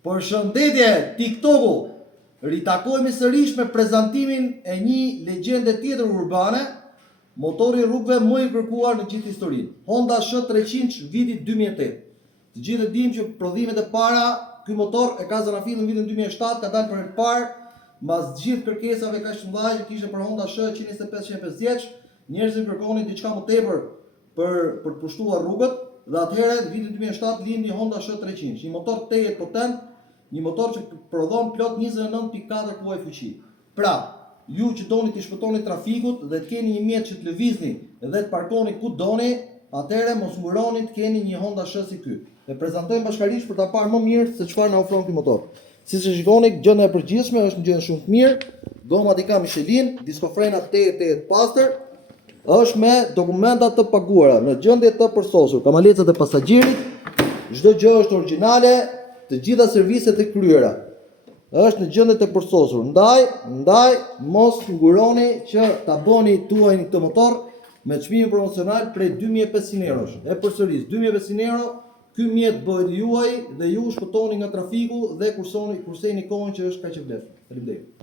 Përshëndetje TikToku. Ritakojmë sërish me prezantimin e një legjende tjetër urbane, motori rrugëve më i kërkuar në gjithë historinë, Honda Sh300 vitit 2008. Të gjithë e dimë që prodhimet e para, ky motor e ka zanafill në vitin 2007, ka dalë për herë të parë, mbas gjithë kërkesave kaq të mëdha që kishte për Honda Sh125-150, njerëzit kërkonin diçka më tepër për të pushtuar rrugët, dhe atëherë në vitin 2007 lindi Honda Sh300, një motor tejet potent, një motor që prodhon plot 29.4 kuaj fuqi. Pra, ju që doni të shpëtoni trafikut dhe të keni një mjet që të lëvizni dhe të parkoni ku doni, atëherë mos nguroni të keni një Honda Sh si ky. E prezantojmë bashkërisht për ta parë më mirë se çfarë na ofron ky motor. Siç e shikoni, gjendja e përgjithshme është në gjendje shumë të mirë. Gomat i ka Michelin, diskofrena tejet pastër, është me dokumenta të paguara, në gjendje të përsosur, kamalecat e pasaxhirit, çdo gjë është origjinale, të gjitha serviset e kryera. Është në gjendje të përsosur. Ndaj mos nguroni që ta bëni tuaj këtë motor me çmim promocional prej 2500 eurosh. E përsëris, 2500 euro, ky mjet bëhet juaj dhe ju shpëtoni nga trafiku dhe kurseni kohën që është kaq e vlefshme. Faleminderit.